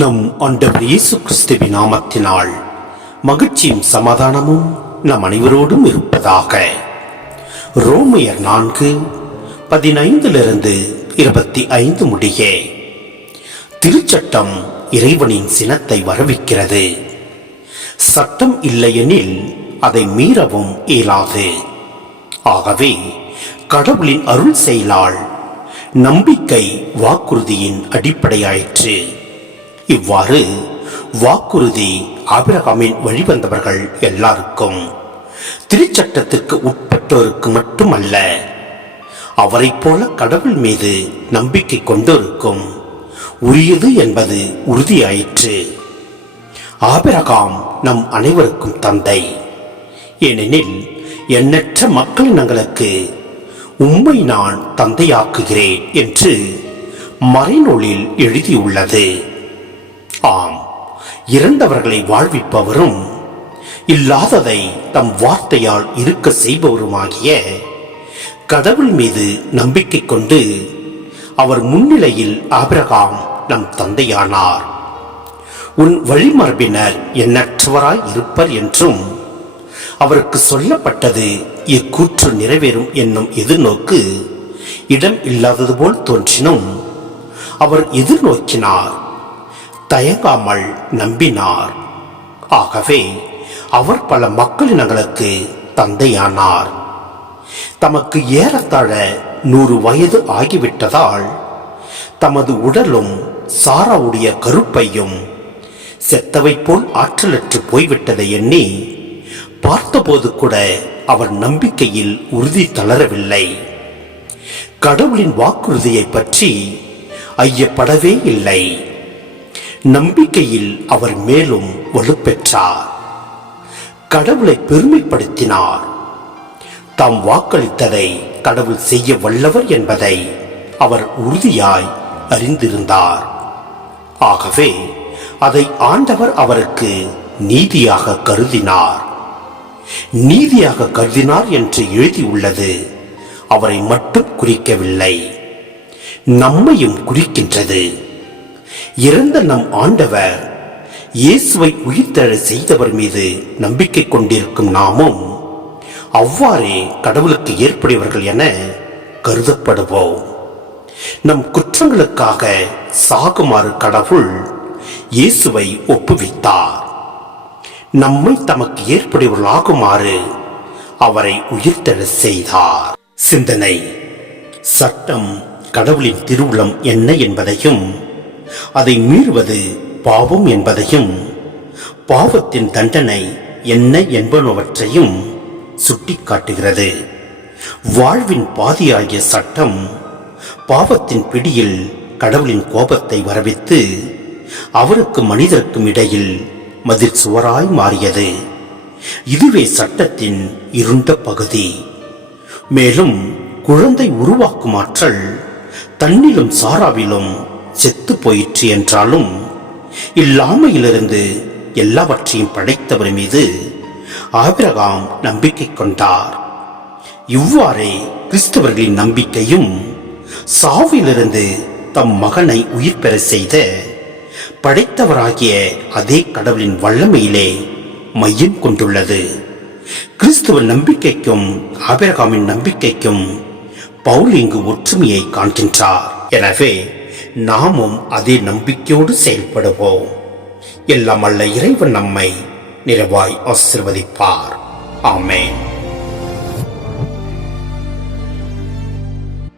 நம் ஆண்டவர் இயேசு கிறிஸ்துவின் நாமத்தினால் மகிழ்ச்சியும் சமாதானமும் நம் அனைவரோடும் இருப்பதாக. ரோமையர் 4:15-25 முடிய. திருச்சட்டம் இறைவனின் சினத்தை வரவிக்கிறது. சட்டம் இல்லையெனில் அதை மீறவும் இயலாது. ஆகவே கடவுளின் அருள் செயலால் நம்பிக்கை வாக்குறுதியின் அடிப்படையாயிற்று. இவ்வாறு வாக்குறுதி ஆபிரகாமின் வழிவந்தவர்கள் எல்லாருக்கும், திருச்சட்டத்திற்கு உட்பட்டோருக்கு மட்டுமல்ல, அவரை போல கடவுள் மீது நம்பிக்கை கொண்டோருக்கும் உரியது என்பது உறுதியாயிற்று. ஆபிரகாம் நம் அனைவருக்கும் தந்தை. ஏனெனில் எண்ணற்ற மக்களினங்களுக்கு உம்மை நான் தந்தையாக்குகிறேன் என்று மறைநூலில் எழுதியுள்ளது. ஆம், இறந்தவர்களை வாழ்விப்பவரும் இல்லாததை தம் வார்த்தையால் இருக்க செய்பவருமாகிய கடவுள் மீது நம்பிக்கை கொண்டு அவர் முன்னிலையில் ஆபிரகாம் நம் தந்தையானார். உன் வழிமரபினர் எண்ணற்றவராய் இருப்பர் என்றும் அவருக்கு சொல்லப்பட்டது இக்கூற்று நிறைவேறும் என்னும் எதிர்நோக்கு இடம் இல்லாதது போல் தோன்றினும் அவர் எதிர்நோக்கினார், தயங்காமல் நம்பினார். ஆகவே அவர் பல மக்களினங்களுக்கு தந்தையானார். தமக்கு ஏறத்தாழ 100 வயது ஆகிவிட்டதால் தமது உடலும் சாராவுடைய கருப்பையும் செத்தவை போல் ஆற்றலற்று போய்விட்டதை எண்ணி பார்த்தபோது கூட அவர் நம்பிக்கையில் உறுதி தளரவில்லை. கடவுளின் வாக்குறுதியை பற்றி ஐயப்படவே இல்லை. நம்பிக்கையில் அவர் மேலும் வலுப்பெற்றார். கடவுளை பெருமைப்படுத்தினார். தாம் வாக்களித்ததை கடவுள் செய்ய வல்லவர் என்பதை அவர் உறுதியாய் அறிந்திருந்தார். ஆகவே அதை ஆண்டவர் அவருக்கு நீதியாக கருதினார். நீதியாக கருதினார் என்று எழுதியுள்ளது அவரை மட்டும் குறிக்கவில்லை, நம்மையும் குறிக்கின்றது. இறந்த நம் ஆண்டவர் இயேசுவை உயிர்த்தெழ செய்தவர் மீது நம்பிக்கை கொண்டிருக்கும் நாமும் அவ்வாறே கடவுளுக்கு ஏற்புடையவர்கள் என கருதப்படுவோம். நம் குற்றங்களுக்காக சாகுமாறு கடவுள் இயேசுவை ஒப்புவித்தார். நம்மை தமக்கு ஏற்புடையவர்களாகுமாறு அவரை உயிர்த்தெழ செய்தார். சிந்தனை: சட்டம் கடவுளின் திருவுளம் என்ன என்பதையும், அதை மீறுவது பாவம் என்பதையும், பாவத்தின் தண்டனை என்ன என்பனவற்றையும் சுட்டிக்காட்டுகிறது. வாழ்வின் பாதியாகிய சட்டம் பாவத்தின் பிடியில் கடவுளின் கோபத்தை வரவித்து அவருக்கு மனிதருக்கும் இடையில் மதில் சுவராய் மாறியது. இதுவே சட்டத்தின் இருண்ட பகுதி. மேலும் குழந்தை உருவாக்கும் ஆற்றல் தன்னிலும் சாராவிலும் செத்து போயிற்று என்றாலும் இல்லாமையிலிருந்து எல்லாவற்றையும் படைத்தவர் மீது ஆபிரகாம் நம்பிக்கை கொண்டார். இவ்வாறே கிறிஸ்தவர்களின் நம்பிக்கையும் சாவிலிருந்து தம் மகனை உயிர் பெற செய்த படைத்தவராகிய அதே கடவுளின் வல்லமையிலே மையம் கொண்டுள்ளது. கிறிஸ்துவ நம்பிக்கைக்கும் ஆபிரகாமின் நம்பிக்கைக்கும் பவுல் இங்கு ஒற்றுமையை காண்கின்றார். எனவே நாமும் அதே நம்பிக்கையோடு செயல்படுவோம். எல்லாம் அல்ல இறைவன் நம்மை நிறைவாய் ஆசீர்வதிப்பார். ஆமென்.